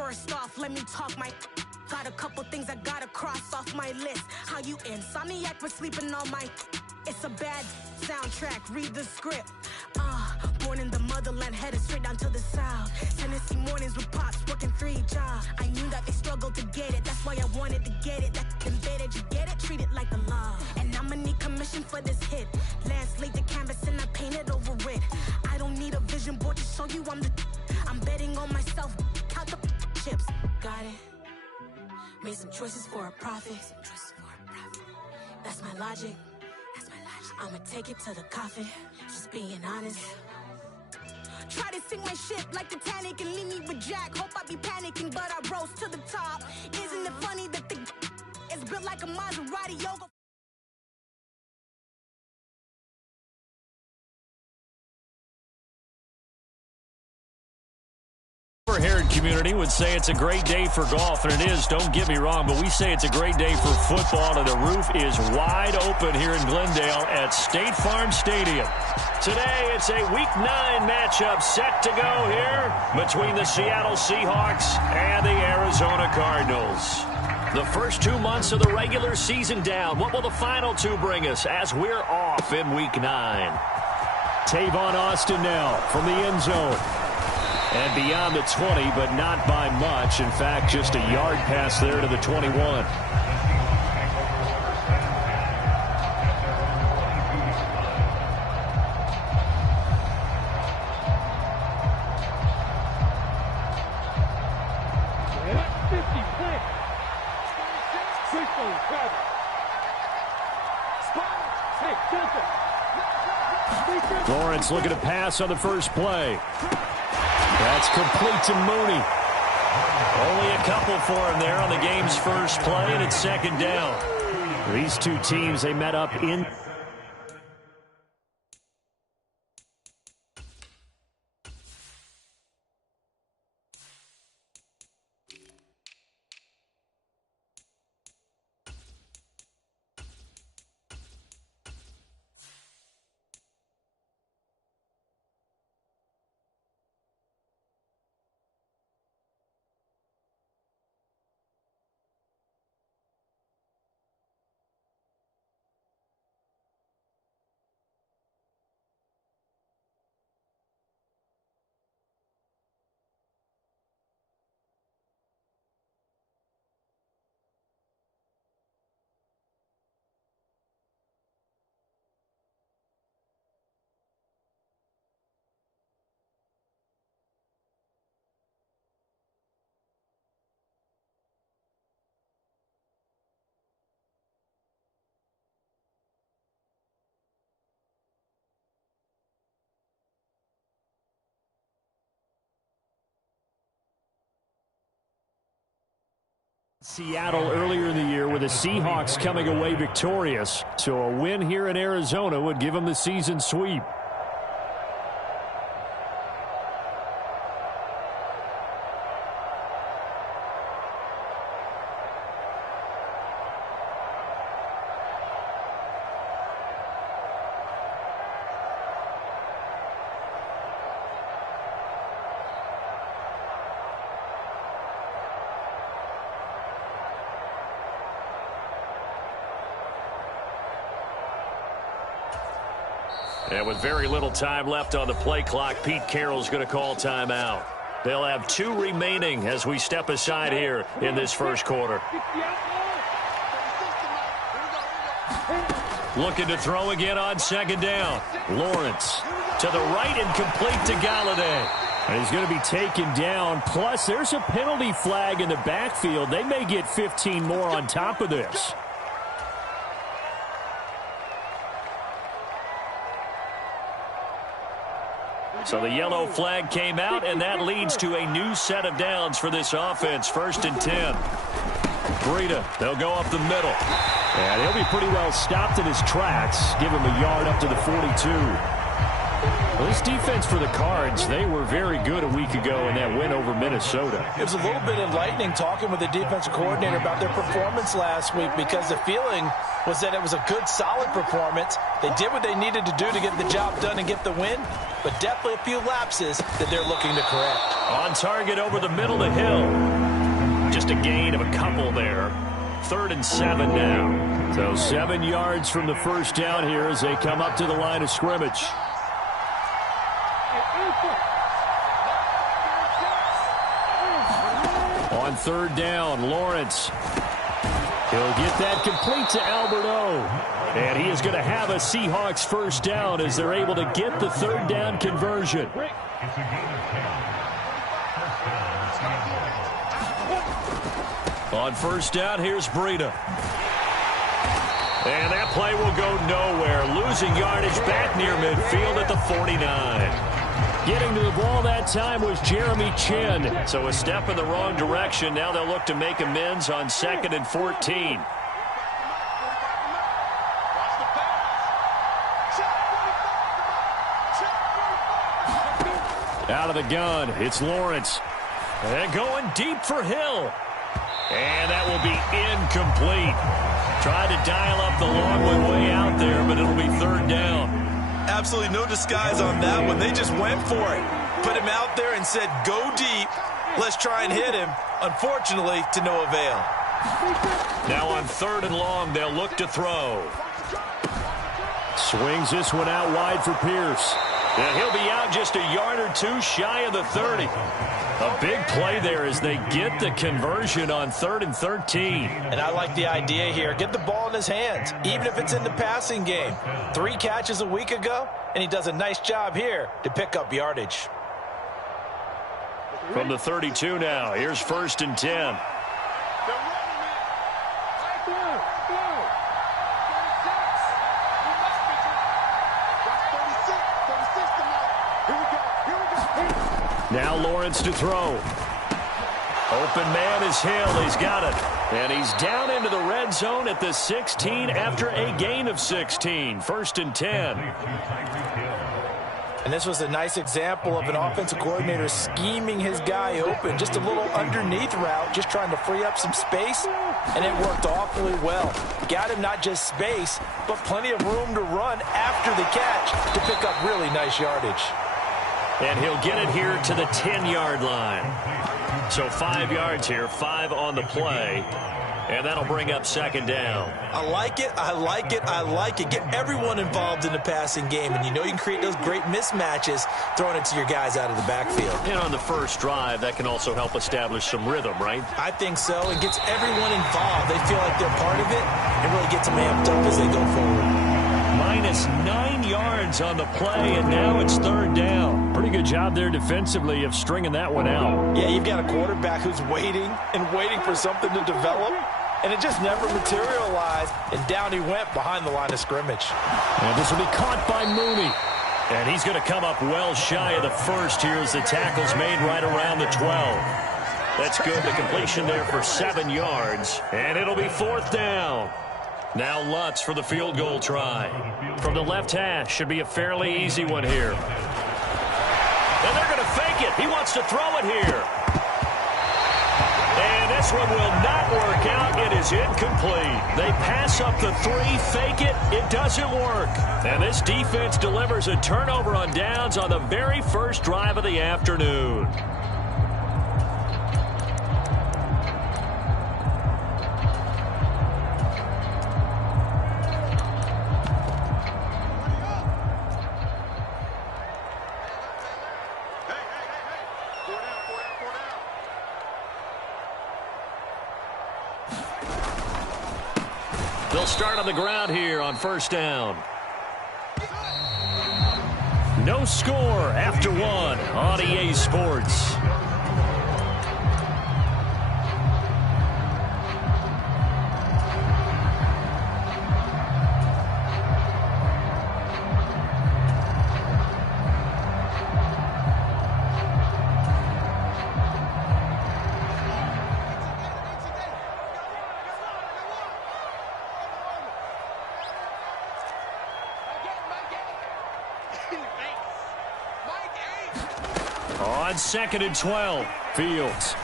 First off, let me talk my... Got a couple things I gotta cross off my list. How you insomniac for sleeping on my... It's a bad soundtrack, read the script. Born in the motherland, headed straight down to the south. Tennessee mornings with pops, working 3 jobs. I knew that they struggled to get it, that's why I wanted to get it. That embedded, you get it, treat it like a law. And I'ma need commission for this hit. Lance laid the canvas and I painted over it. I don't need a vision board to show you I'm betting on myself, count the chips. Got it. Made some choices for a profit. That's my logic. I'ma take it to the coffin, just being honest. Try to sink my ship like Titanic and leave me with Jack. Hope I be panicking, but I rose to the top. Isn't it funny that the is built like a Maserati yoga? Here in community would say it's a great day for golf, and it is, don't get me wrong, but we say it's a great day for football, and the roof is wide open here in Glendale at State Farm Stadium. Today, it's a Week 9 matchup set to go here between the Seattle Seahawks and the Arizona Cardinals. The first 2 months of the regular season down. What will the final 2 bring us as we're off in Week 9? Tavon Austin now from the end zone. And beyond the 20, but not by much. In fact, just a yard pass there to the 21. Lawrence looking to pass on the first play. That's complete to Mooney. Only a couple for him there on the game's first play, and it's second down. These two teams, they met up in... Seattle earlier in the year with the Seahawks coming away victorious. So a win here in Arizona would give them the season sweep. And with very little time left on the play clock, Pete Carroll's going to call timeout. They'll have 2 remaining as we step aside here in this first quarter. Looking to throw again on second down. Lawrence to the right and complete to Galladay. And he's going to be taken down. Plus, there's a penalty flag in the backfield. They may get 15 more on top of this. So the yellow flag came out, and that leads to a new set of downs for this offense. 1st and 10. Breida, they'll go up the middle. And he'll be pretty well stopped in his tracks. Give him a yard up to the 42. Well, this defense for the Cards, they were very good a week ago in that win over Minnesota. It was a little bit enlightening talking with the defensive coordinator about their performance last week, because the feeling was that it was a good, solid performance. They did what they needed to do to get the job done and get the win, but definitely a few lapses that they're looking to correct. On target over the middle of Hill. Just a gain of a couple there. 3rd and 7 now. So 7 yards from the first down here as they come up to the line of scrimmage. On 3rd down, Lawrence. He'll get that complete to Alberto. And he is going to have a Seahawks first down as they're able to get the 3rd down conversion. On first down, here's Breida. And that play will go nowhere. Losing yardage back near midfield at the 49. Getting to the ball that time was Jeremy Chin. So a step in the wrong direction. Now they'll look to make amends on 2nd and 14. Out of the gun, it's Lawrence. And going deep for Hill. And that will be incomplete. Tried to dial up the long one way out there, but it'll be 3rd down. Absolutely no disguise on that one. They just went for it. Put him out there and said, go deep. Let's try and hit him. Unfortunately, to no avail. Now on 3rd and long, they'll look to throw. Swings this one out wide for Pierce. And he'll be out just a yard or two shy of the 30. A big play there as they get the conversion on 3rd and 13. And I like the idea here. Get the ball in his hands, even if it's in the passing game. 3 catches a week ago, and he does a nice job here to pick up yardage. From the 32 now, here's 1st and 10. Now Lawrence to throw. Open man is Hill. He's got it. And he's down into the red zone at the 16 after a gain of 16. 1st and 10. And this was a nice example of an offensive coordinator scheming his guy open. Just a little underneath route, just trying to free up some space. And it worked awfully well. Got him not just space, but plenty of room to run after the catch to pick up really nice yardage. And he'll get it here to the 10-yard line. So 5 yards here, 5 on the play. And that'll bring up 2nd down. I like it, I like it, I like it. Get everyone involved in the passing game, and you know you can create those great mismatches throwing it to your guys out of the backfield. And on the first drive, that can also help establish some rhythm, right? I think so. It gets everyone involved. They feel like they're part of it and really gets them amped up as they go forward. Minus 9 yards on the play, and now it's 3rd down. Pretty good job there defensively of stringing that one out. Yeah, you've got a quarterback who's waiting and waiting for something to develop, and it just never materialized, and down he went behind the line of scrimmage. And this will be caught by Mooney. And he's going to come up well shy of the first here as the tackle's made right around the 12. That's good. The completion there for 7 yards, and it'll be 4th down. Now Lutz for the field goal try. From the left hash, should be a fairly easy one here. And they're going to fake it. He wants to throw it here. And this one will not work out. It is incomplete. They pass up the 3, fake it. It doesn't work. And this defense delivers a turnover on downs on the very first drive of the afternoon. They'll start on the ground here on 1st down. No score after 1 on EA Sports. On 2nd and 12, Fields.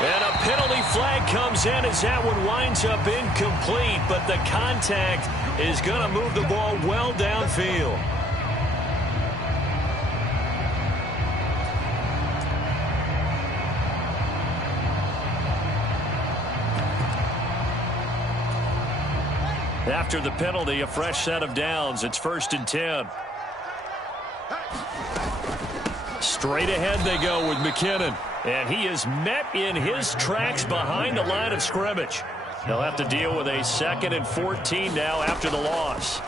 And a penalty flag comes in as that one winds up incomplete, but the contact is going to move the ball well downfield. After the penalty, a fresh set of downs. It's 1st and 10. Straight ahead they go with McKinnon. And he is met in his tracks behind the line of scrimmage. They'll have to deal with a 2nd and 14 now after the loss.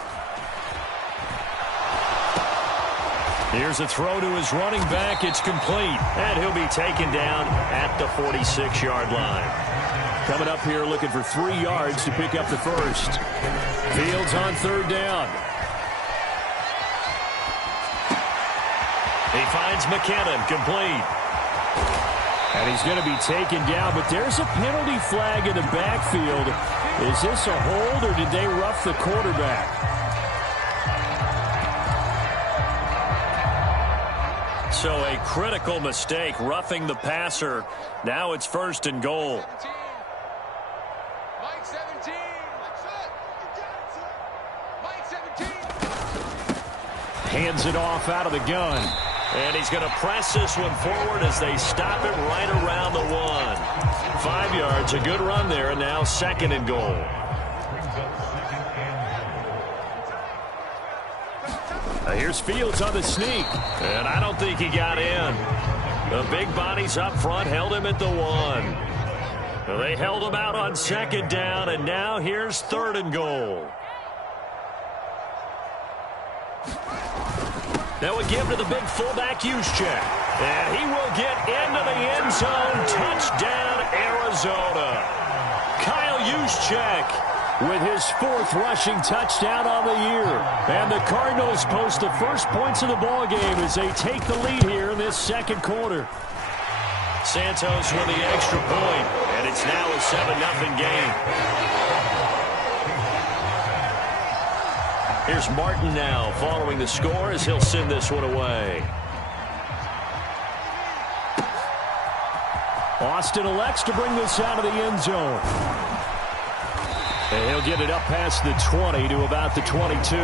Here's a throw to his running back. It's complete. And he'll be taken down at the 46-yard line. Coming up here looking for 3 yards to pick up the first. Fields on 3rd down. He finds McKinnon, complete. And he's going to be taken down, but there's a penalty flag in the backfield. Is this a hold, or did they rough the quarterback? So a critical mistake, roughing the passer. Now it's 1st and goal. Hands it off out of the gun. And he's going to press this one forward as they stop it right around the 1. 5 yards, a good run there, and now 2nd and goal. Here's Fields on the sneak. And I don't think he got in. The big bodies up front held him at the 1. They held him out on 2nd down, and now here's 3rd and goal. That would give to the big fullback Juszczyk. And he will get into the end zone. Touchdown, Arizona. Kyle Juszczyk with his 4th rushing touchdown on the year. And the Cardinals post the first points of the ballgame as they take the lead here in this 2nd quarter. Santos with the extra point, and it's now a 7-0 game. Here's Martin now following the score as he'll send this one away. Austin elects to bring this out of the end zone. And he'll get it up past the 20 to about the 22.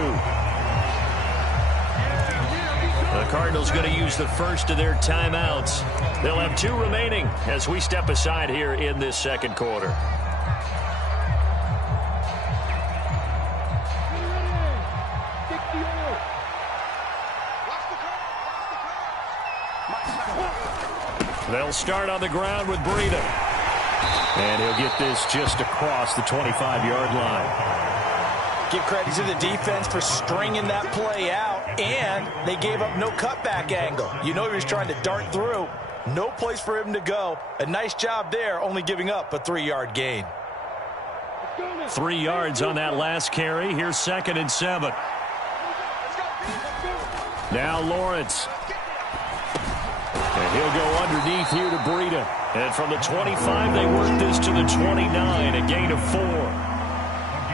The Cardinals going to use the first of their timeouts. They'll have 2 remaining as we step aside here in this 2nd quarter. They'll start on the ground with Breida. And he'll get this just across the 25-yard line. Give credit to the defense for stringing that play out, and they gave up no cutback angle. You know he was trying to dart through. No place for him to go. A nice job there, only giving up a 3-yard gain. 3 yards on that last carry. Here's 2nd and 7. Now Lawrence. And he'll go underneath here to Breida. And from the 25, they work this to the 29, a gain of 4.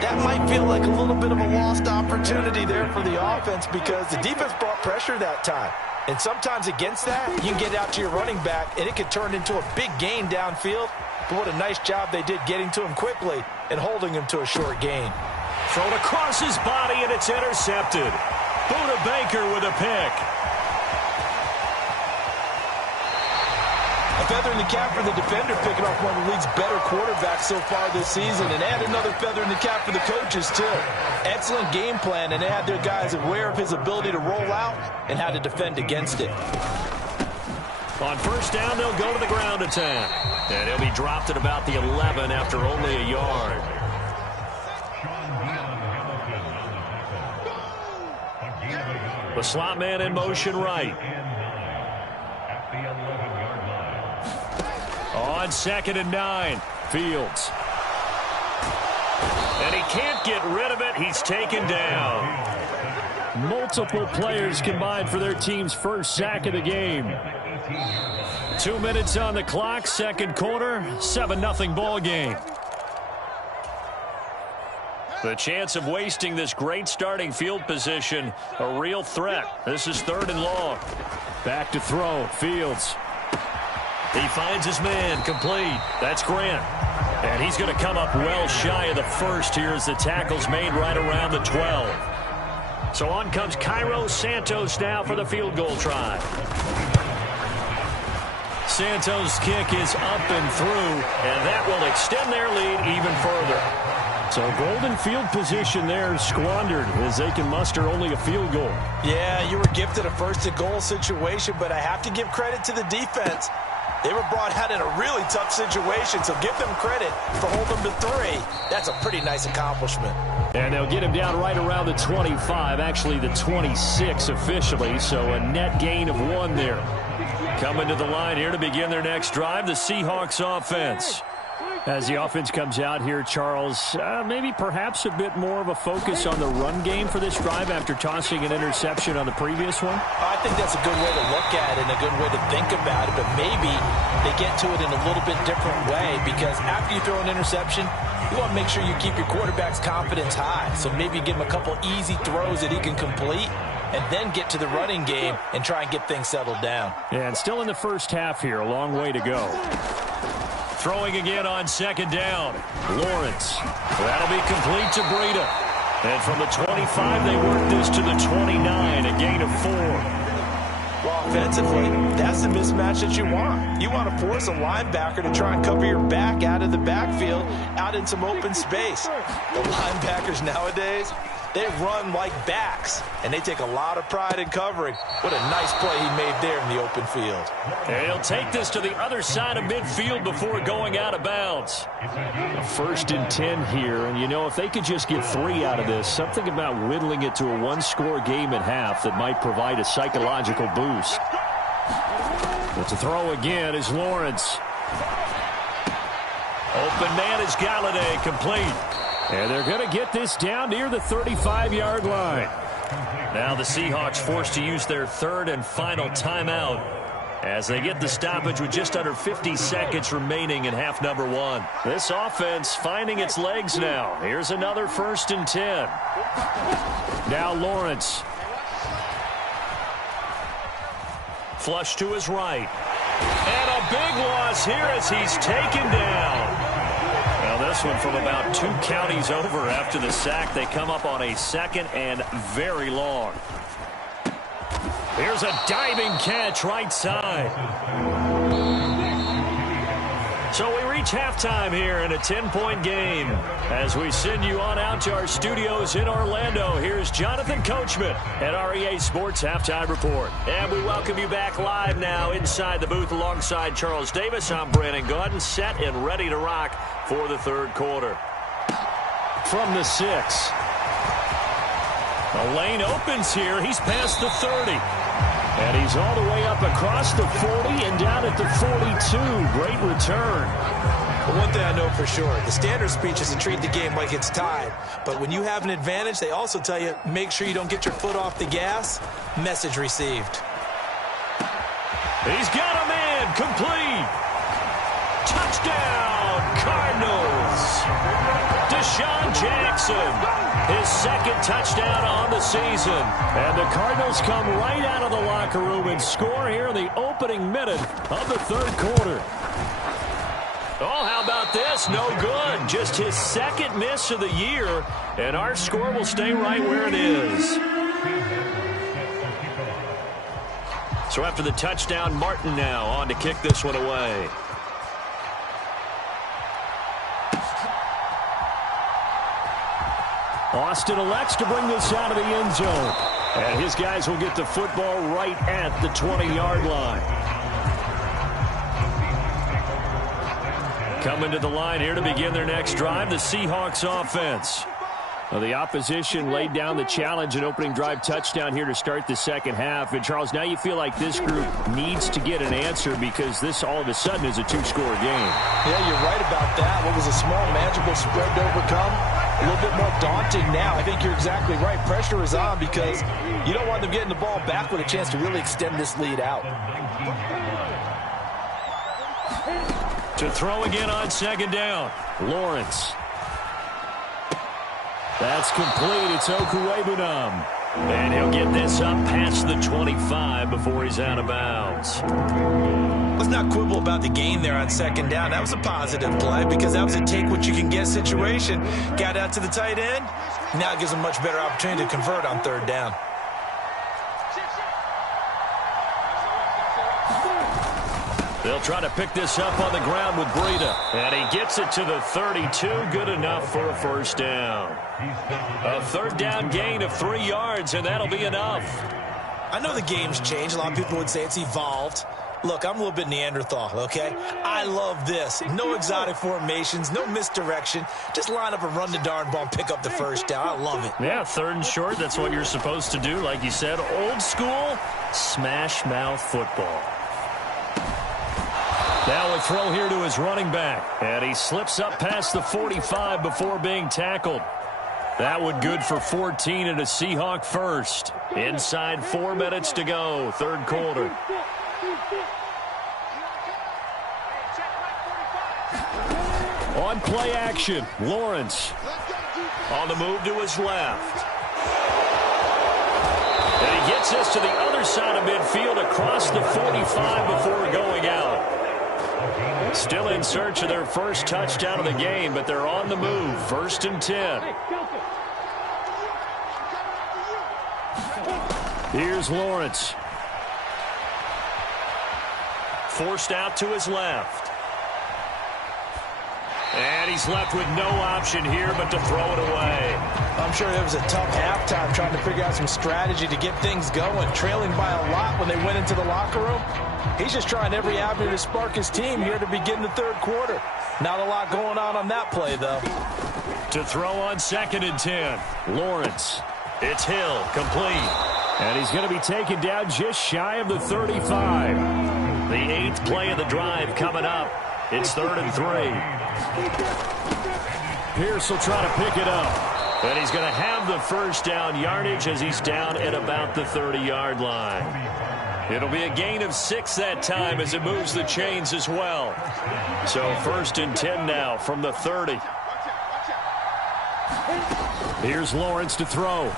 That might feel like a little bit of a lost opportunity there for the offense because the defense brought pressure that time. And sometimes against that, you can get out to your running back, and it could turn into a big gain downfield. But what a nice job they did getting to him quickly and holding him to a short gain. Thrown across his body, and it's intercepted. Buda Baker with a pick. A feather in the cap for the defender, picking off one of the league's better quarterbacks so far this season, and add another feather in the cap for the coaches, too. Excellent game plan, and they had their guys aware of his ability to roll out and how to defend against it. On 1st down, they'll go to the ground attack. And he'll be dropped at about the 11 after only a yard. The slot man in motion right. On 2nd and 9, Fields. And he can't get rid of it. He's taken down. Multiple players combined for their team's first sack of the game. 2 minutes on the clock, 2nd quarter, 7-0 ball game. The chance of wasting this great starting field position, a real threat. This is 3rd and long. Back to throw. Fields. He finds his man, complete. That's Grant. And he's going to come up well shy of the first here as the tackle's made right around the 12. So on comes Cairo Santos now for the field goal try. Santos' kick is up and through, and that will extend their lead even further. So golden field position there squandered as they can muster only a field goal. Yeah, you were gifted a 1st-and-goal situation, but I have to give credit to the defense. They were brought out in a really tough situation, so give them credit for holding them to 3. That's a pretty nice accomplishment. And they'll get him down right around the 25, actually the 26 officially, so a net gain of 1 there. Coming to the line here to begin their next drive, the Seahawks offense. As the offense comes out here, Charles, maybe perhaps a bit more of a focus on the run game for this drive after tossing an interception on the previous one? I think that's a good way to look at it and a good way to think about it, but maybe they get to it in a little bit different way because after you throw an interception, you want to make sure you keep your quarterback's confidence high. So maybe give him a couple easy throws that he can complete and then get to the running game and try and get things settled down. And still in the first half here, a long way to go. Throwing again on 2nd down. Lawrence. That'll be complete to Breida. And from the 25, they work this to the 29, a gain of 4. Well, offensively, that's the mismatch that you want. You want to force a linebacker to try and cover your back out of the backfield, out in some open space. The linebackers nowadays, they run like backs, and they take a lot of pride in covering. What a nice play he made there in the open field. And he'll take this to the other side of midfield before going out of bounds. 1st and 10 here, and you know, if they could just get 3 out of this, something about whittling it to a 1-score game at half that might provide a psychological boost. But to throw again is Lawrence. Open man is Galladay, complete. And they're going to get this down near the 35-yard line. Now the Seahawks forced to use their 3rd and final timeout as they get the stoppage with just under 50 seconds remaining in half number 1. This offense finding its legs now. Here's another 1st and 10. Now Lawrence. Flush to his right. And a big loss here as he's taken down. Now this one from about 2 counties over after the sack. They come up on a 2nd and very long. Here's a diving catch right side. So we reach halftime here in a 10-point game. As we send you on out to our studios in Orlando, here's Jonathan Coachman at REA Sports Halftime Report. And we welcome you back live now inside the booth alongside Charles Davis. I'm Brandon Gaudin, set and ready to rock for the 3rd quarter. From the 6. The lane opens here. He's past the 30. And he's all the way up across the 40 and down at the 42. Great return. But one thing I know for sure, the standard speech is to treat the game like it's tied. But when you have an advantage, they also tell you, make sure you don't get your foot off the gas. Message received. He's got a man, complete. Touchdown, Cardinals. Deshaun Jackson. His 2nd touchdown on the season. And the Cardinals come right out of the locker room and score here in the opening minute of the 3rd quarter. Oh, how about this? No good. Just his 2nd miss of the year. And our score will stay right where it is. So after the touchdown, Martin now on to kick this one away. Austin elects to bring this out of the end zone. And his guys will get the football right at the 20-yard line. Coming to the line here to begin their next drive, the Seahawks offense. Well, the opposition laid down the challenge and opening drive touchdown here to start the 2nd half. And, Charles, now you feel like this group needs to get an answer because this all of a sudden is a 2-score game. Yeah, you're right about that. What was a small, manageable spread to overcome? A little bit more daunting now. I think you're exactly right. Pressure is on because you don't want them getting the ball back with a chance to really extend this lead out. To throw again on 2nd down, Lawrence. That's complete. It's Okuwebunam. And he'll get this up past the 25 before he's out of bounds. Let's not quibble about the gain there on second down. That was a positive play because that was a take-what-you-can-get situation. Got out to the tight end. Now it gives him a much better opportunity to convert on third down. They'll try to pick this up on the ground with Breida. And he gets it to the 32. Good enough for a first down. A third down gain of 3 yards, and that'll be enough. I know the game's changed. A lot of people would say it's evolved. Look, I'm a little bit Neanderthal, okay? I love this. No exotic formations, no misdirection. Just line up and run the darn ball and pick up the first down. I love it. Yeah, third and short, that's what you're supposed to do. Like you said, old school, smash mouth football. Now a throw here to his running back. And he slips up past the 45 before being tackled. That one good for 14 and a Seahawk first. Inside 4 minutes to go, third quarter. On play action, Lawrence. On the move to his left. And he gets this to the other side of midfield across the 45 before going out. Still in search of their first touchdown of the game, but they're on the move. First and 10. Here's Lawrence. Forced out to his left. And he's left with no option here but to throw it away. I'm sure it was a tough halftime trying to figure out some strategy to get things going. Trailing by a lot when they went into the locker room. He's just trying every avenue to spark his team here to begin the third quarter. Not a lot going on that play, though. To throw on second and 10. Lawrence. It's Hill, complete. And he's going to be taken down just shy of the 35. The 8th play of the drive coming up. It's 3rd and 3. Pierce will try to pick it up. And he's going to have the first down yardage as he's down at about the 30-yard line. It'll be a gain of 6 that time as it moves the chains as well. So 1st and 10 now from the 30. Here's Lawrence to throw.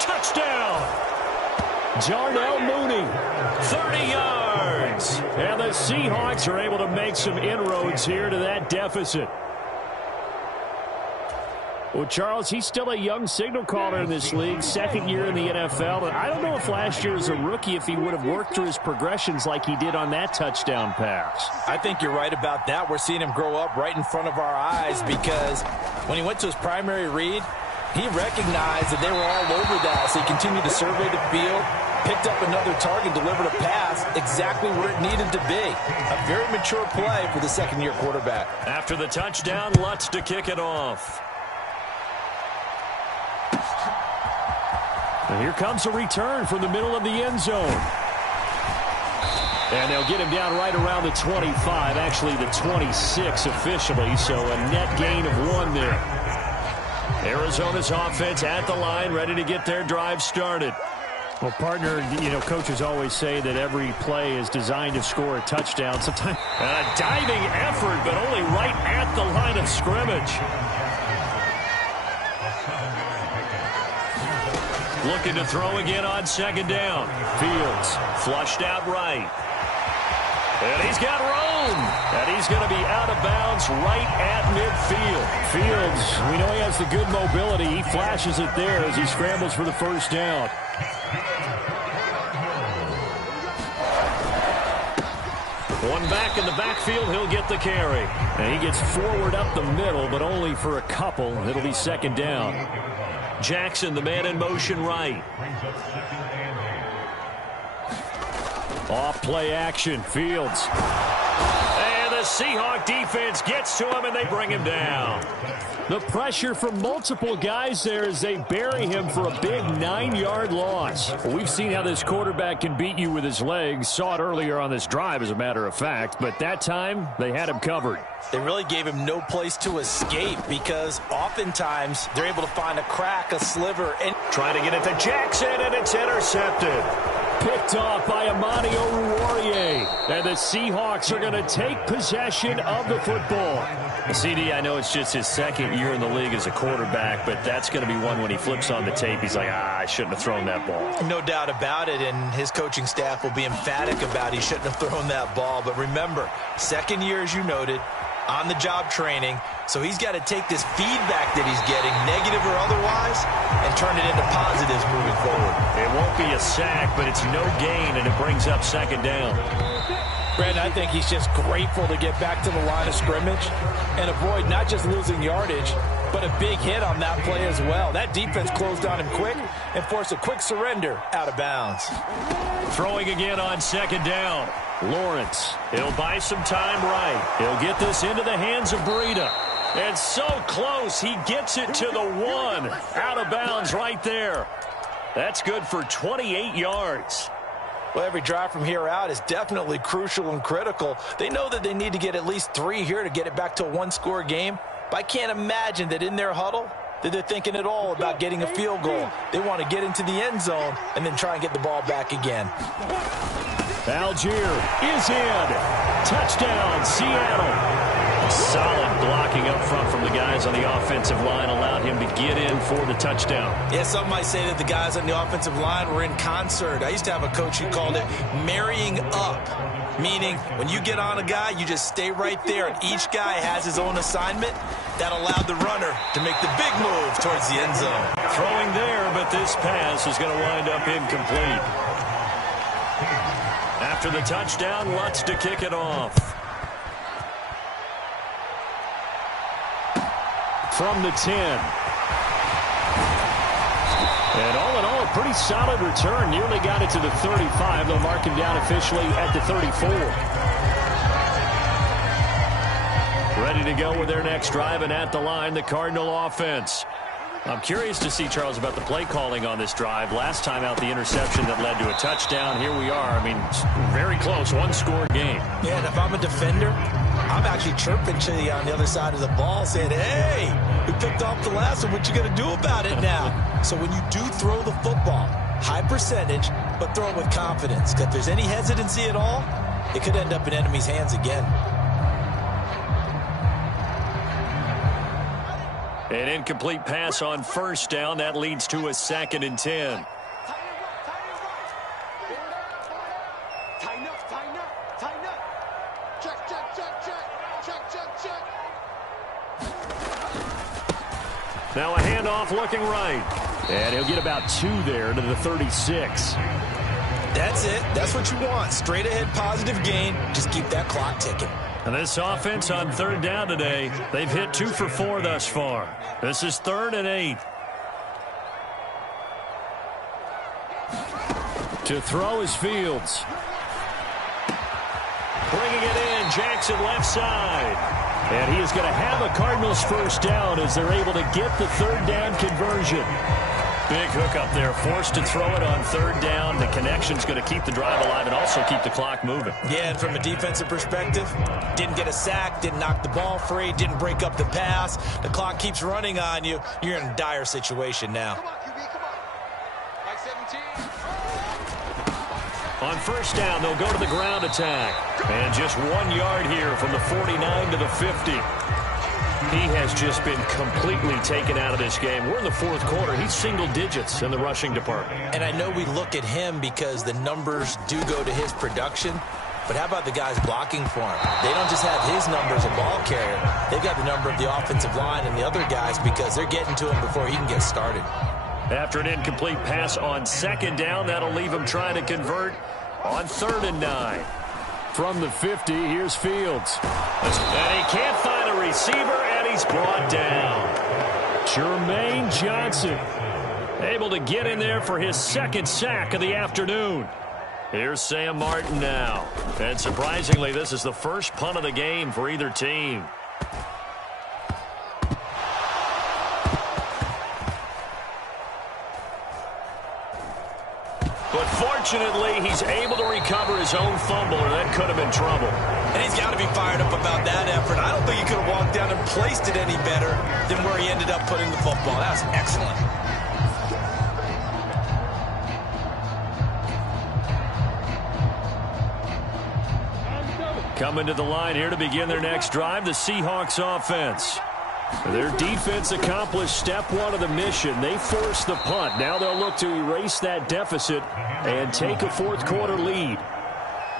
Touchdown! Jarnell Mooney. 30 yards. And the Seahawks are able to make some inroads here to that deficit. Well, Charles, he's still a young signal caller in this league, second year in the NFL. And I don't know if last year as a rookie if he would have worked through his progressions like he did on that touchdown pass. I think you're right about that. We're seeing him grow up right in front of our eyes because when he went to his primary read, he recognized that they were all over that. So he continued to survey the field, picked up another target, delivered a pass exactly where it needed to be. A very mature play for the second-year quarterback. After the touchdown, Lutz to kick it off. And here comes a return from the middle of the end zone. And they'll get him down right around the 25, actually the 26 officially, so a net gain of 1 there. Arizona's offense at the line, ready to get their drive started. Well, partner, you know, coaches always say that every play is designed to score a touchdown. Sometimes a diving effort, but only right at the line of scrimmage. Looking to throw again on second down. Fields flushed out right. And he's got room. And he's going to be out of bounds right at midfield. Fields, we know he has the good mobility. He flashes it there as he scrambles for the first down. One back in the backfield, he'll get the carry. And he gets forward up the middle, but only for a couple. It'll be second down. Jackson, the man in motion right. Off play action, Fields. And the Seahawk defense gets to him, and they bring him down. The pressure from multiple guys there as they bury him for a big 9-yard loss. Well, we've seen how this quarterback can beat you with his legs. Saw it earlier on this drive, as a matter of fact. But that time, they had him covered. They really gave him no place to escape because oftentimes they're able to find a crack, a sliver, and trying to get it to Jackson, and it's intercepted. Picked off by Amani Oruwariye. And the Seahawks are going to take possession of the football. CD, I know it's just his second year in the league as a quarterback, but that's going to be one when he flips on the tape. He's like, I shouldn't have thrown that ball. No doubt about it, and his coaching staff will be emphatic about he shouldn't have thrown that ball. But remember, second year, as you noted, on-the-job training. So he's got to take this feedback that he's getting, negative or otherwise, and turn it into positives moving forward. It won't be a sack, but it's no gain, and it brings up second down. Brandon, I think he's just grateful to get back to the line of scrimmage and avoid not just losing yardage, but a big hit on that play as well. That defense closed on him quick and forced a quick surrender out of bounds. Throwing again on second down. Lawrence, he'll buy some time right. He'll get this into the hands of Breida. And so close, he gets it to the 1. Out of bounds right there. That's good for 28 yards. Well, every drive from here out is definitely crucial and critical. They know that they need to get at least 3 here to get it back to a one-score game. But I can't imagine that in their huddle that they're thinking at all about getting a field goal. They want to get into the end zone and then try and get the ball back again. Algier is in. Touchdown, Seattle. Solid blocking up front from the guys on the offensive line allowed him to get in for the touchdown. Yeah, some might say that the guys on the offensive line were in concert. I used to have a coach who called it marrying up, meaning when you get on a guy, you just stay right there, and each guy has his own assignment. That allowed the runner to make the big move towards the end zone. Throwing there, but this pass is going to wind up incomplete. After the touchdown, Lutz to kick it off. From the 10. And all in all, a pretty solid return. Nearly got it to the 35. They'll mark him down officially at the 34. Ready to go with their next drive, and at the line, the Cardinal offense. I'm curious to see, Charles, about the play calling on this drive. Last time out, the interception that led to a touchdown. Here we are. I mean, very close, one-score game. Yeah, and if I'm a defender, I'm actually chirping to you on the other side of the ball saying, hey, we picked off the last one. What you going to do about it now? So when you do throw the football, high percentage, but throw it with confidence. Because if there's any hesitancy at all, it could end up in enemy's hands again. An incomplete pass on first down. That leads to a 2nd and 10. Now a handoff looking right. And he'll get about 2 there to the 36. That's it. That's what you want. Straight ahead positive gain. Just keep that clock ticking. And this offense on 3rd down today, they've hit 2 for 4 thus far. This is 3rd and 8. To throw is Fields. Bringing it in, Jackson left side. And he is going to have a Cardinals first down as they're able to get the 3rd down conversion. Big hook up there, forced to throw it on 3rd down. The connection's going to keep the drive alive and also keep the clock moving. Yeah, and from a defensive perspective, didn't get a sack, didn't knock the ball free, didn't break up the pass. The clock keeps running on you. You're in a dire situation now. Come on, QB, come on. Like 17. On first down, they'll go to the ground attack. And just 1 yard here from the 49 to the 50. He has just been completely taken out of this game. We're in the 4th quarter. He's single digits in the rushing department. And I know we look at him because the numbers do go to his production. But how about the guys blocking for him? They don't just have his number as a ball carrier. They've got the number of the offensive line and the other guys because they're getting to him before he can get started. After an incomplete pass on 2nd down, that'll leave him trying to convert on 3rd and 9. From the 50, here's Fields. And he can't find a receiver, and he's brought down. Jermaine Johnson. Able to get in there for his 2nd sack of the afternoon. Here's Sam Martin now. And surprisingly, this is the first punt of the game for either team. But fortunately, he's able to recover his own fumble, or that could have been trouble. And he's got to be fired up about that effort. I don't think he could have walked down and placed it any better than where he ended up putting the football. That was excellent. Coming to the line here to begin their next drive, the Seahawks offense. Their defense accomplished step one of the mission. They forced the punt. Now they'll look to erase that deficit and take a fourth-quarter lead.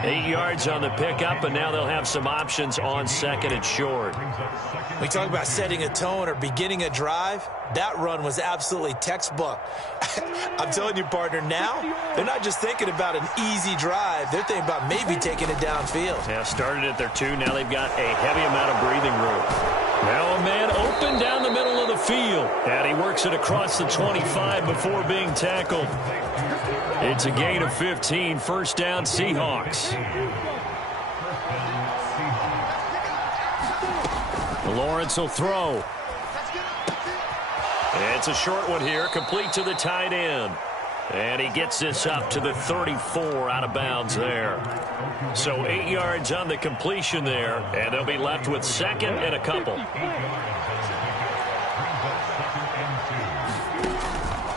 8 yards on the pickup, and now they'll have some options on second and short. We talk about setting a tone or beginning a drive. That run was absolutely textbook. I'm telling you, partner, now they're not just thinking about an easy drive. They're thinking about maybe taking it downfield. Yeah, started at their 2. Now they've got a heavy amount of breathing room. Now a man open down the middle of the field. And he works it across the 25 before being tackled. It's a gain of 15. First down, Seahawks. Lawrence will throw. It's a short one here, complete to the tight end. And he gets this up to the 34, out of bounds there. So 8 yards on the completion there, and they'll be left with second and a couple.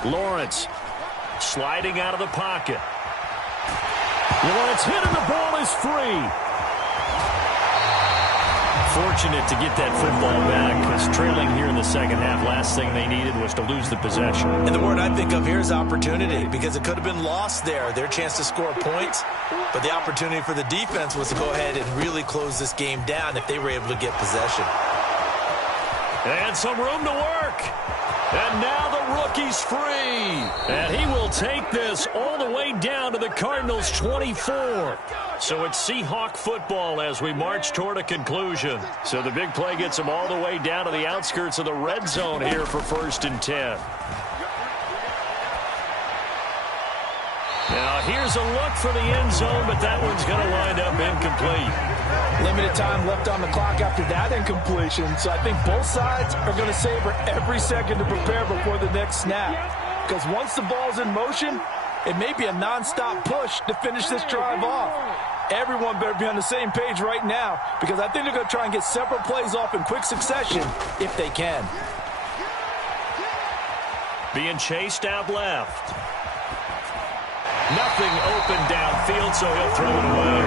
Lawrence sliding out of the pocket. Lawrence hit and the ball is free. Fortunate to get that football back, because trailing here in the second half, last thing they needed was to lose the possession. And the word I think of here is opportunity, because it could have been lost there, their chance to score points. But the opportunity for the defense was to go ahead and really close this game down if they were able to get possession. And some room to work. And now the rookie's free. And he will take this all the way down to the Cardinals' 24. So it's Seahawk football as we march toward a conclusion. So the big play gets them all the way down to the outskirts of the red zone here for 1st and 10. Now here's a look for the end zone, but that one's going to wind up incomplete. Limited time left on the clock after that incompletion, so I think both sides are going to savor every second to prepare before the next snap. Because once the ball's in motion, it may be a non-stop push to finish this drive off. Everyone better be on the same page right now, because I think they're going to try and get several plays off in quick succession if they can. Being chased out left. Nothing open downfield, so he'll throw it away.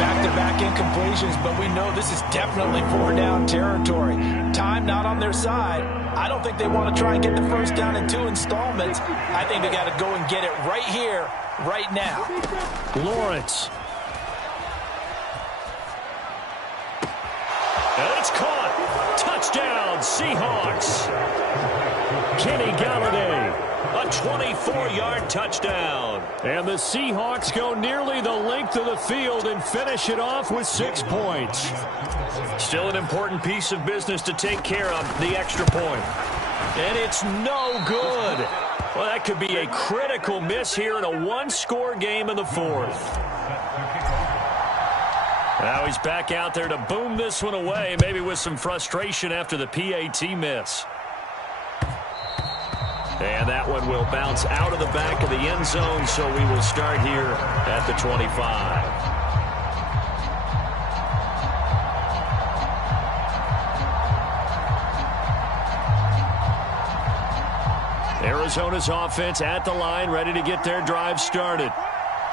Back-to-back incompletions, but we know this is definitely 4-down territory. Time not on their side. I don't think they want to try and get the first down in 2 installments. I think they got to go and get it right here, right now. Lawrence. And it's caught. Touchdown, Seahawks. Kenny Galladay. A 24-yard touchdown. And the Seahawks go nearly the length of the field and finish it off with 6 points. Still an important piece of business to take care of, the extra point. And it's no good. Well, that could be a critical miss here in a one-score game in the 4th. Now he's back out there to boom this one away, maybe with some frustration after the PAT miss. And that one will bounce out of the back of the end zone, so we will start here at the 25. Arizona's offense at the line, ready to get their drive started.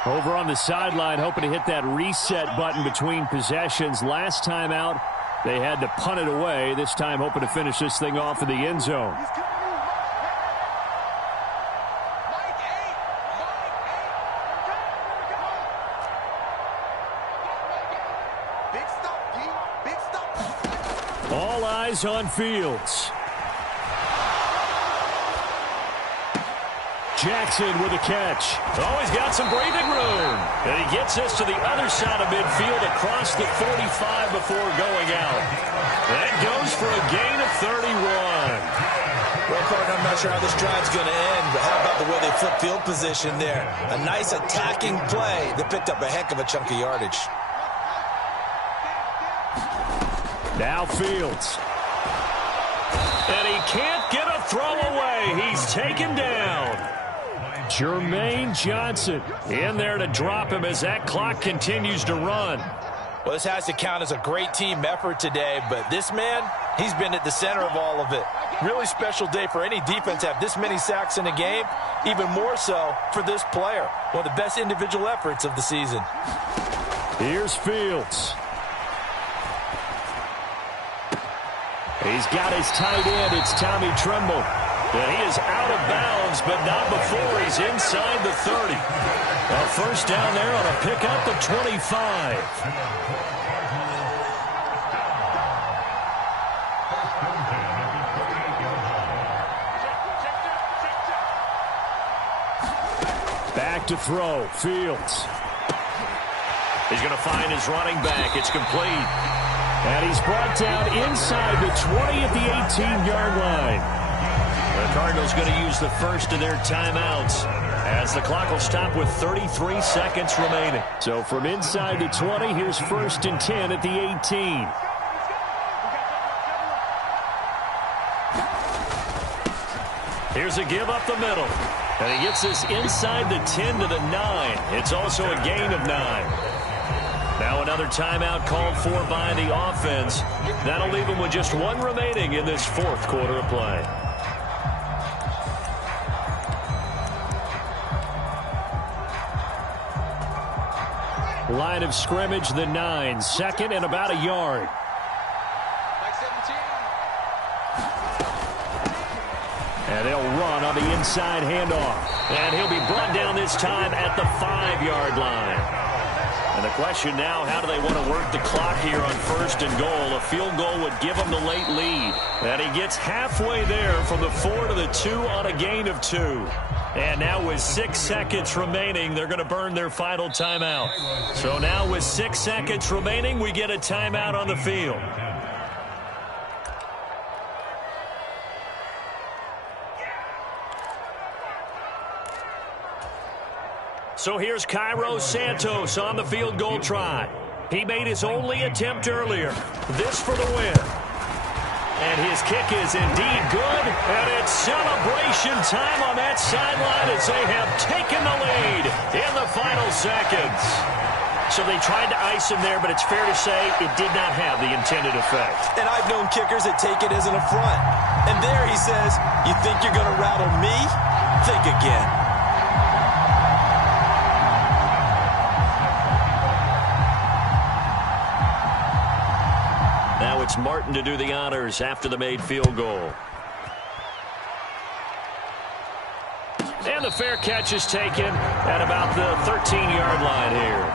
Over on the sideline, hoping to hit that reset button between possessions. Last time out, they had to punt it away. This time, hoping to finish this thing off in the end zone. All eyes on Fields. Jackson with a catch. Oh, he's got some breathing room. And he gets this to the other side of midfield across the 45 before going out. That goes for a gain of 31. Well, partner, I'm not sure how this drive's going to end, but how about the way they flip field position there? A nice attacking play that picked up a heck of a chunk of yardage. Now Fields. And he can't get a throw away. He's taken down. Jermaine Johnson in there to drop him as that clock continues to run. Well, this has to count as a great team effort today, but this man, he's been at the center of all of it. Really special day for any defense to have this many sacks in a game, even more so for this player. One of the best individual efforts of the season. Here's Fields. He's got his tight end. It's Tommy Tremble. And he is out of bounds, but not before he's inside the 30. A first down there on a pickup of 25. Back to throw. Fields. He's going to find his running back. It's complete. And he's brought down inside the 20 at the 18-yard line. The Cardinals going to use the first of their timeouts as the clock will stop with 33 seconds remaining. So from inside the 20, here's 1st and 10 at the 18. Here's a give up the middle. And he gets this inside the 10 to the 9. It's also a gain of 9. Now another timeout called for by the offense. That'll leave them with just one remaining in this 4th quarter of play. Line of scrimmage, the 9. 2nd and about a yard. Like 17. And they'll run on the inside handoff. And he'll be brought down this time at the 5-yard line. And the question now, how do they want to work the clock here on 1st and goal? A field goal would give them the late lead. And he gets halfway there from the 4 to the 2 on a gain of 2. And now with 6 seconds remaining, they're going to burn their final timeout. So now with 6 seconds remaining, we get a timeout on the field. So here's Cairo Santos on the field goal try. He made his only attempt earlier. This for the win. And his kick is indeed good. And it's celebration time on that sideline as they have taken the lead in the final seconds. So they tried to ice him there, but it's fair to say it did not have the intended effect. And I've known kickers that take it as an affront. And there he says, you think you're going to rattle me? Think again. Now it's Martin to do the honors after the made field goal. And the fair catch is taken at about the 13-yard line here.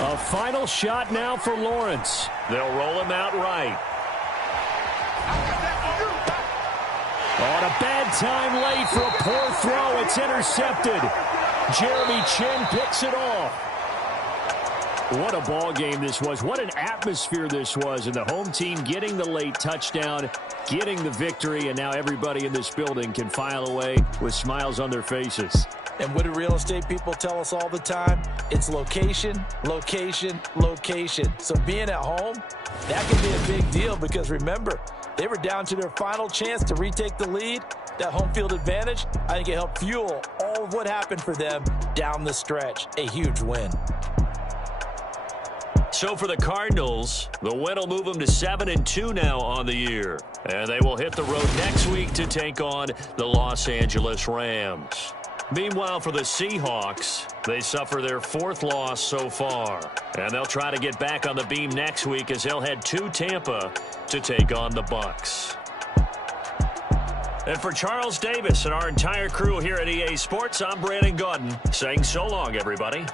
A final shot now for Lawrence. They'll roll him out right. On a bad time late for a poor throw. It's intercepted. Jeremy Chin picks it off. What a ball game this was. What an atmosphere this was. And the home team getting the late touchdown, getting the victory, and now everybody in this building can file away with smiles on their faces. And what do real estate people tell us all the time? It's location, location, location. So being at home, that can be a big deal because remember, they were down to their final chance to retake the lead. That home field advantage, I think it helped fuel all of what happened for them down the stretch. A huge win. So for the Cardinals, the win will move them to 7-2 now on the year. And they will hit the road next week to take on the Los Angeles Rams. Meanwhile, for the Seahawks, they suffer their 4th loss so far. And they'll try to get back on the beam next week as they'll head to Tampa to take on the Bucs. And for Charles Davis and our entire crew here at EA Sports, I'm Brandon Gaudin saying so long, everybody.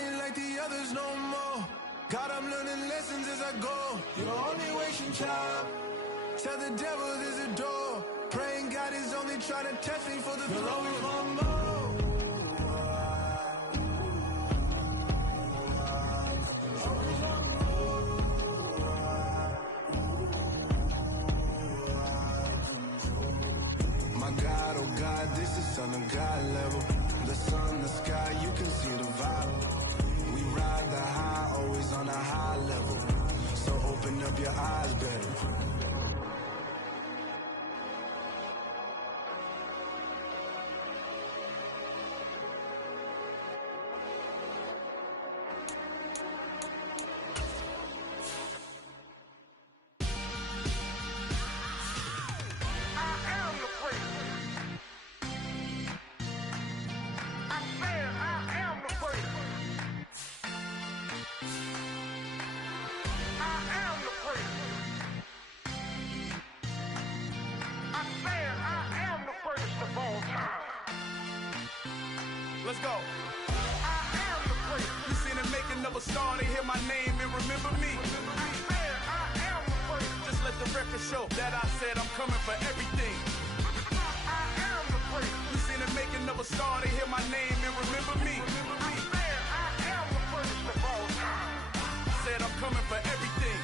ain't like the others no more. God, I'm learning lessons as I go. You're only wasting time. Tell the devil there's a door. Praying God is only trying to test me for the throne. You'll always want more. My God, oh God, this is on a God level. The sun, the sky, you can see the vibe. We ride the high, always on a high level. So open up your eyes better. Let's go. I am the prince. You seen the making of a star, they hear my name and remember me. I am the prince. Just let the record show that I said I'm coming for everything. I am the prince. You seen the making of a star, they hear my name and remember me. I am the prince of all time. Said I'm coming for everything.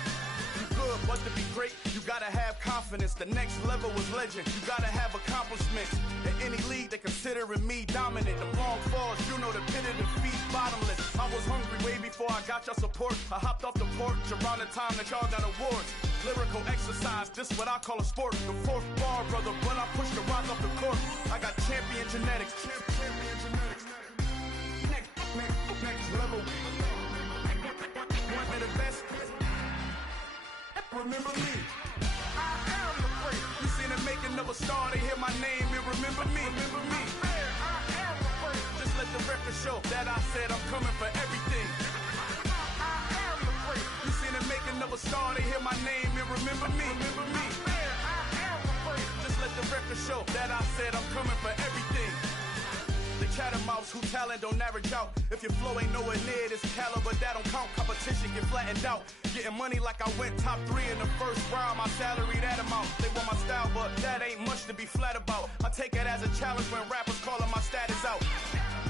You good, but to be great, you gotta have confidence. The next level was legend. You gotta have accomplishments. In any league, they considering me dominant. The long falls, you know the pit of defeat, bottomless. I was hungry way before I got your support. I hopped off the porch around the time that y'all got awards. Lyrical exercise, this what I call a sport. The fourth bar, brother, when I push the rock off the court. I got champion genetics. Champion genetics. Next level. One of the best. Remember me. I am the prince. You seen the making of a star, they hear my name and remember me. Remember me. I am the prince. Just let the record show that I said I'm coming for everything. I am the prince. You seen the making of a star, they hear my name and remember me. Remember me. I am the prince. Just let the record show that I said I'm coming for everything. The catamounts who talent don't average out. If your flow ain't nowhere near this caliber, that don't count. Competition get flattened out. Getting money like I went top 3 in the first round. My salary that amount. They want my style, but that ain't much to be flat about. I take it as a challenge when rappers calling my status out.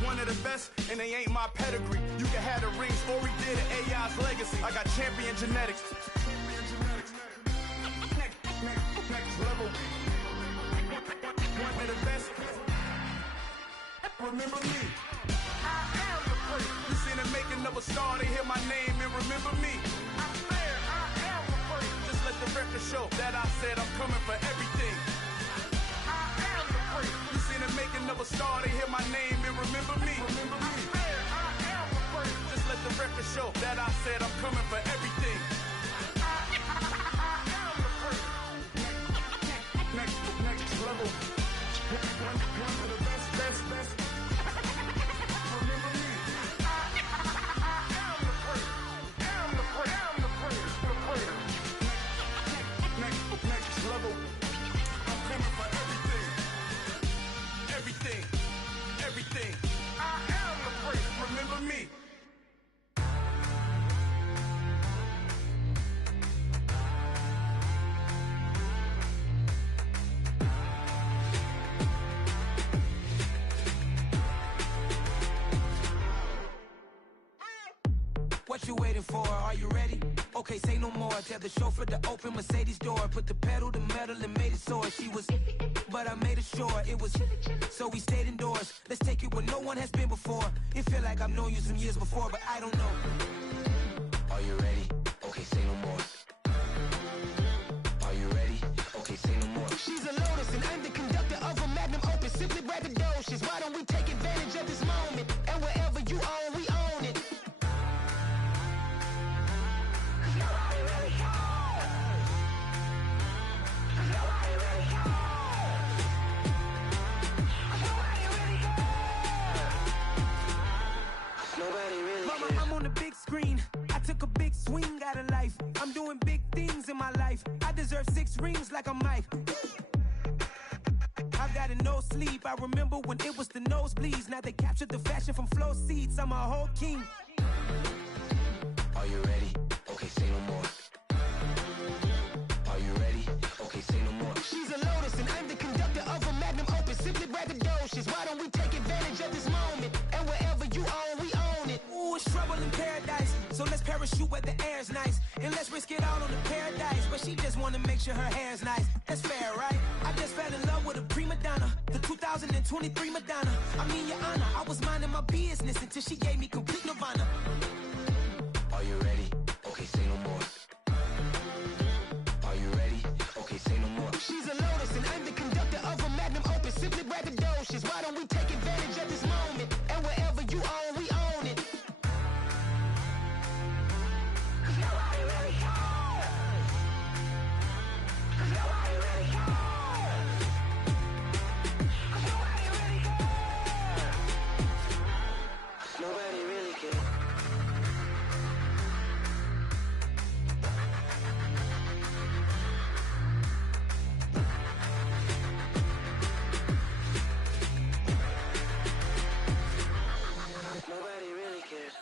One of the best, and they ain't my pedigree. You can have the rings, or we did it, AI's legacy. I got champion genetics. Next level. One of the best. Remember me. I am the prince. You seen the making of a star, they hear my name and remember me. I am the prince. Just let the record show that I said I'm coming for everything. I am the prince. You seen the making of a star, they hear my name and remember me. Remember me. I am the prince. Just let the record show that I said I'm coming for everything. I am the prince. Next level. One of the best. Remember me. I am the prince. I'm the prince. The prince. Next level. I'm coming for everything. Everything. I am the prince. Remember me. What you waiting for? Are you ready? Okay, say no more. Tell the chauffeur to open Mercedes door. Put the pedal to metal and made it soar. She was, but I made it sure it was. So we stayed indoors. Let's take it where no one has been before. It feel like I've known you some years before, but I don't know. Are you ready? Okay, say no more. Are you ready? Okay, say no more. She's a Lotus and I'm the conductor of a Magnum Opus. Simply braggadocious. Why don't we take advantage of this moment? And wherever you own, we own it. Screen. I took a big swing out of life. I'm doing big things in my life. I deserve 6 rings like I'm Mike. I've got no sleep. I remember when it was the nosebleeds. Now they captured the fashion from flow seats. I'm a whole king. Are you ready? Okay, say no more. Are you ready? Okay, say no more. She's a lotus and I'm the conductor of a magnum opus. Simply braggadocious. Why don't we take advantage of this moment? And wherever you own, we own it. Ooh, it's trouble in paradise. So let's parachute where the air's nice. And let's risk it all on the paradise. But she just wanna make sure her hair's nice. That's fair, right? I just fell in love with a prima donna. The 2023 Madonna. I mean, your honor, I was minding my business until she gave me complete nirvana. Are you ready? Okay, say no more. Are you ready? Okay, say no more. She's a lotus and I'm the conductor of a magnum opus. Simply braggadocious. Why don't we take advantage of this moment? And wherever you own, we own it. Cause nobody really cares. Cause nobody really cares. Cause nobody really cares. Nobody really cares. Nobody really cares.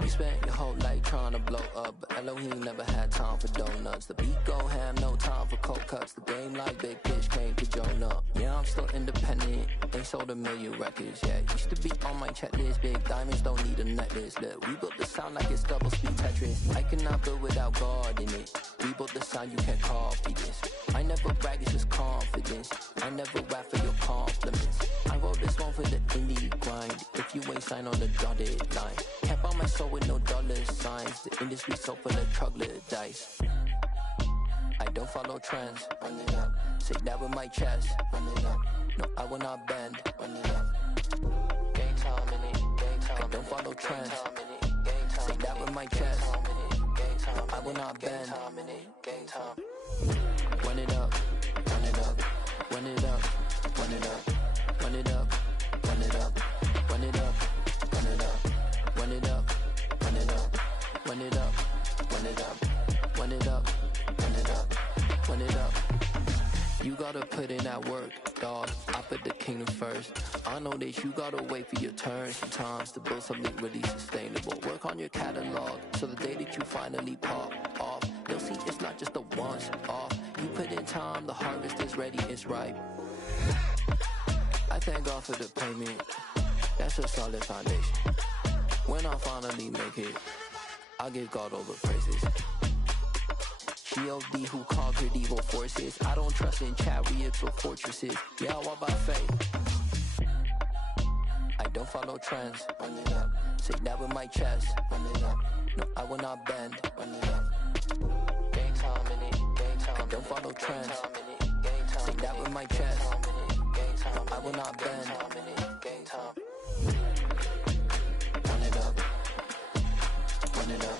You spent your whole life trying to blow up, but Elohim never had time for donuts. The beat go ham, no time for cold cuts. The game like Big Pitch came to Jonah. Yeah, I'm still independent, ain't sold a million records yet. Used to be on my checklist, big diamonds don't need a necklace. Look, we built the sound like it's double speed Tetris. I cannot build without God in it. We built the sound, you can't copy this. I never brag, it's just confidence. I never rap for your compliments. I wrote this one for the indie grind. If you ain't signed on the dotted line, can't buy my soul with no dollar signs. The industry so full of troglodytes. I don't follow trends. Run it up. Say that with my chest. Run it up. No, I will not bend. Run it up. Game time in it. Game time. I don't follow trends. Say that with my chest. No, I will not bend. Game time. Run it up. Run it up. Run it up. Run it up. Run it up. Run it up. Run it up. Run it up. Run it up. Run it up. Run it up. Run it up. Run it up. Run it up. Run it up. You gotta put in that work, dog. I put the kingdom first. I know that you gotta wait for your turn sometimes to build something really sustainable. Work on your catalog so the day that you finally pop off, you'll see it's not just a once off. You put in time, the harvest is ready, it's ripe. I thank God for the payment. That's a solid foundation. When I finally make it, I'll give God all the praises. G.O.D. who conquered evil forces. I don't trust in chariots or fortresses. Yeah, I walk by faith. I don't follow trends. Run it up. Say that with my chest. Run it up. No, I will not bend. Run it up. Game time in it. Game time. I don't follow trends. Say that with my chest. No, I will not bend. Game time. Run it up. Run it up.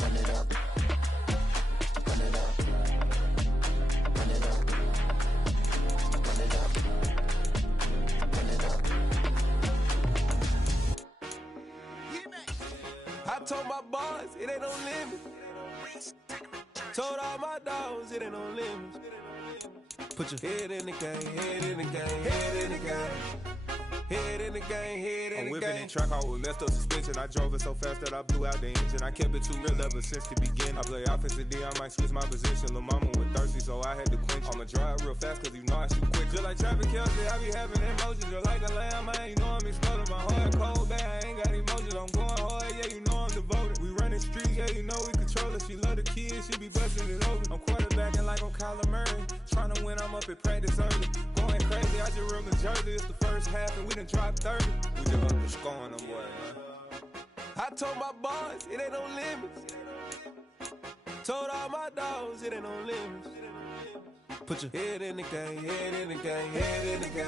Run it up. Run it up. Run it up. Run it up. Run it up. I told my boys it ain't no limit. Told all my dogs it ain't no limit. Put your head in the game, head in the game, head in the game. Head in the game, head in the game. I'm whipping in track out with messed up suspension. I drove it so fast that I blew out the engine. I kept it too real ever since the beginning. I play offensive D, I might switch my position. Lil' mama was thirsty, so I had to quench. I'ma drive real fast, cause you know I shoot quick. Just like Travis Kelce, I be having emotions. Just like a lamb, man, you know I'm exploding. My heart cold, bad, I ain't got emotions. I'm going hard, yeah, you know I'm devoted. We running streets, yeah, you know we control it. She love the kids, she be busting it over. I'm quarterbacking like I'm Kyler Murray. Trying to win, I'm up at practice early. Going crazy, I just real the jersey. It's the first half, and we done dropped 30. We just up to scoring them, boy, man. I told my boys it ain't no limits. Told all my dogs it ain't no limits. Put your head in the game, head in the game, head in the game.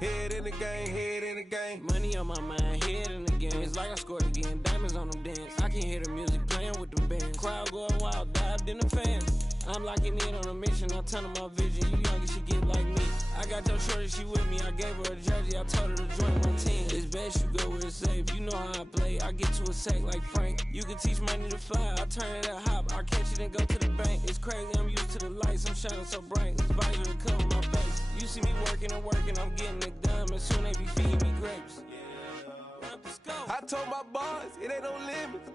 Head in the game, head in the game. Money on my mind, head in the game. It's like I scored again, diamonds on them dance. I can hear the music playing with them bands. Crowd going wild, dived in the fans. I'm locking in on a mission, I'm telling my vision. You young, you should get like me. I got your shorty, she with me. I gave her a jersey, I told her to join my team. It's best you go where it's safe. You know how I play, I get to a sack like Frank. You can teach money to fly, I turn it at hop. I catch it and go to the bank. It's crazy, I'm used to the lights, I'm shining so bright. This visor to cover my face. You see me working and working, I'm getting it done. And soon they be feeding me grapes. up the scope. I told my boys it ain't no limits.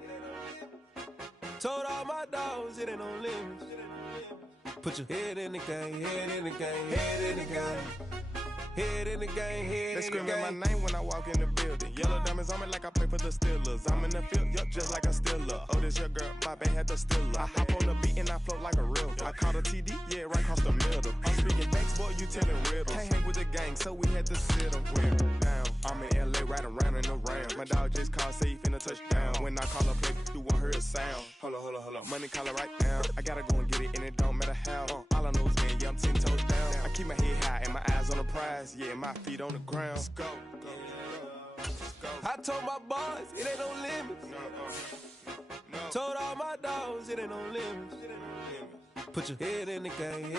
Told all my dogs it ain't no limits. Put your head in the game, head in the game, head in the game. Head in the game, head in the game. They screaming my name when I walk in the building. Yellow diamonds on me like I play for the Steelers. I'm in the field, yup, just like a Steeler. Oh, this your girl, my band had the Steeler. I hop on the beat and I float like a river. I caught a TD, yeah, right across the middle. I'm speaking facts, boy, you telling riddles. Can't hang with the gang, so we had to sit them down. I'm in LA, riding around in the ram. My dog just called, say he finna touchdown. When I call a play, you won't hear a sound. Hold on. Money caller right now. I gotta go and get it, and it don't matter how. All I know is win, yeah, I'm 10 toes down. I keep my head high and my eyes on the prize. Yeah, my feet on the ground. Let's go. I told my boys it ain't no limits. Told all my dogs it ain't no limits. Put your head in the game.